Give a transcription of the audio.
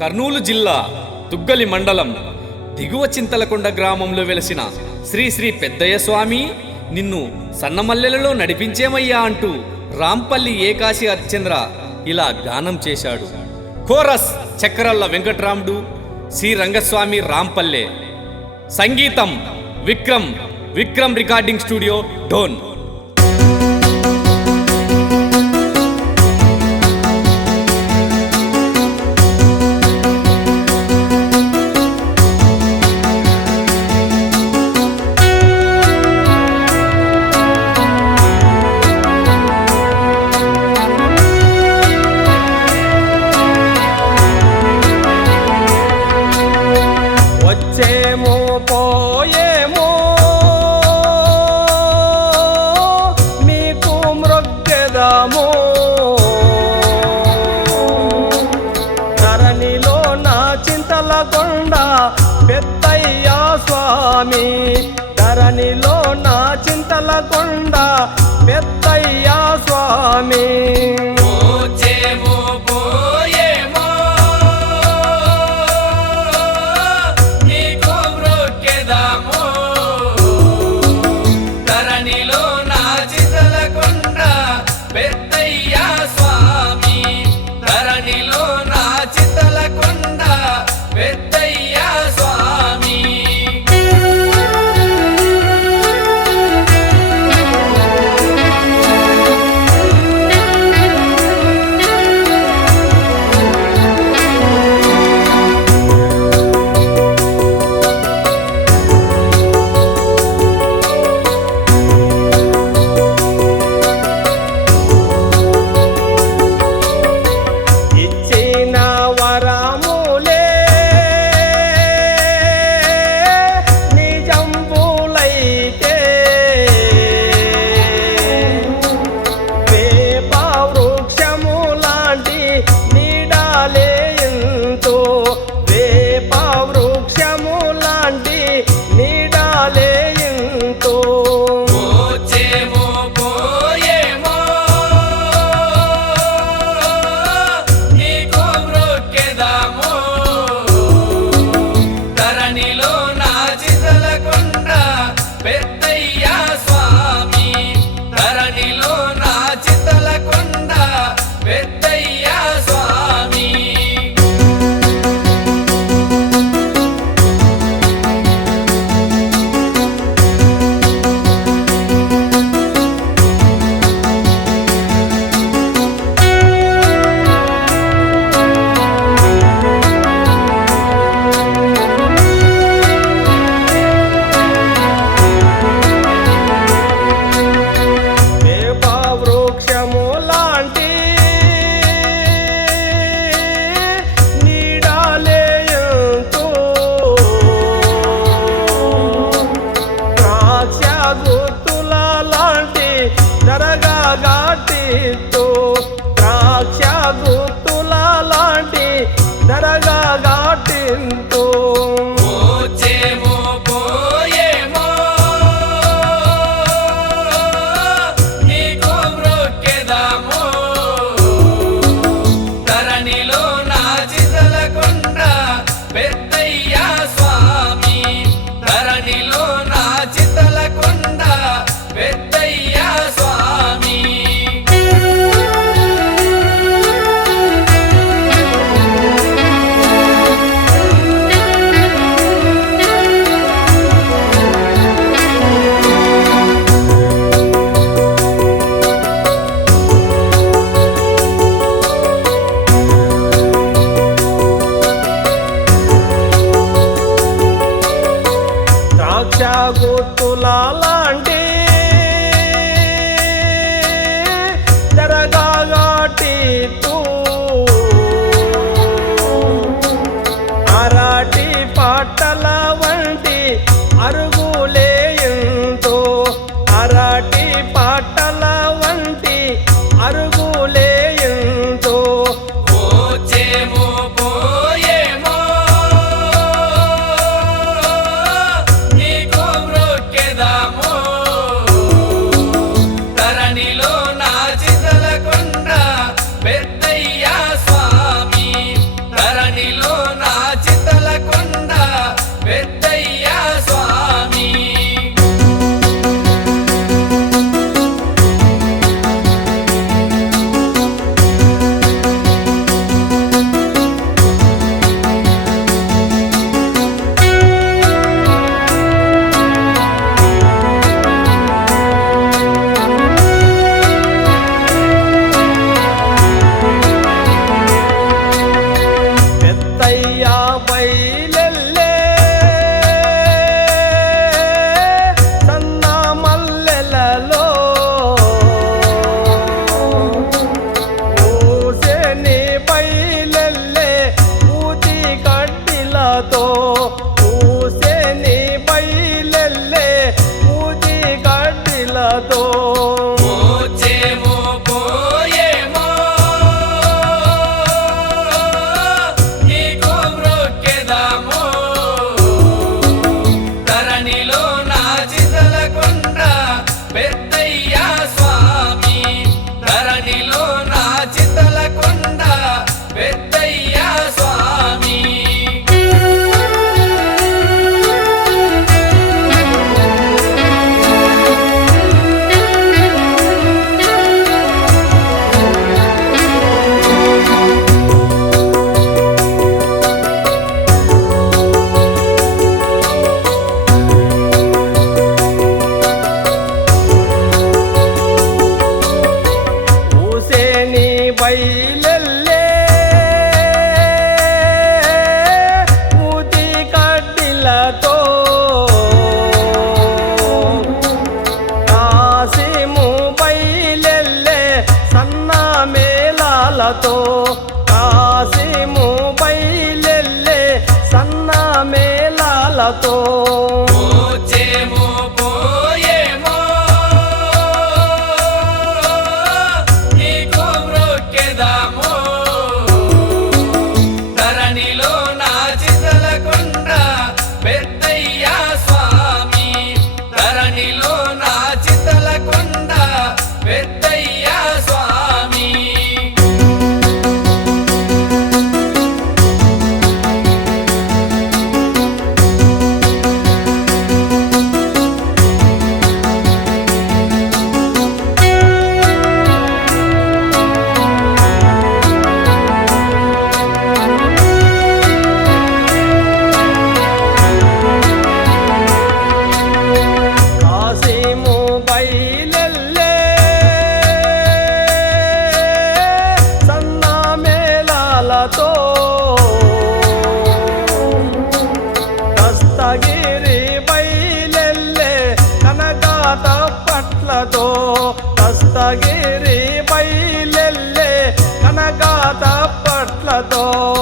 కర్నూలు జిల్లా తుగ్గలి మండలం దిగువ చింతలకొండ గ్రామంలో వెలసిన శ్రీ శ్రీ పెద్దయ్య స్వామి నిన్ను సన్నమల్లెలలో నడిపించేమయ్యా అంటూ రాంపల్లి ఏకాశి అర్చంద్ర ఇలా గానం చేశాడు. కోరస్ చక్రల్ల వెంకట్రాముడు శ్రీ రంగస్వామి రాంపల్లె. సంగీతం Vikram Vikram recording studio Dhone. todo. দো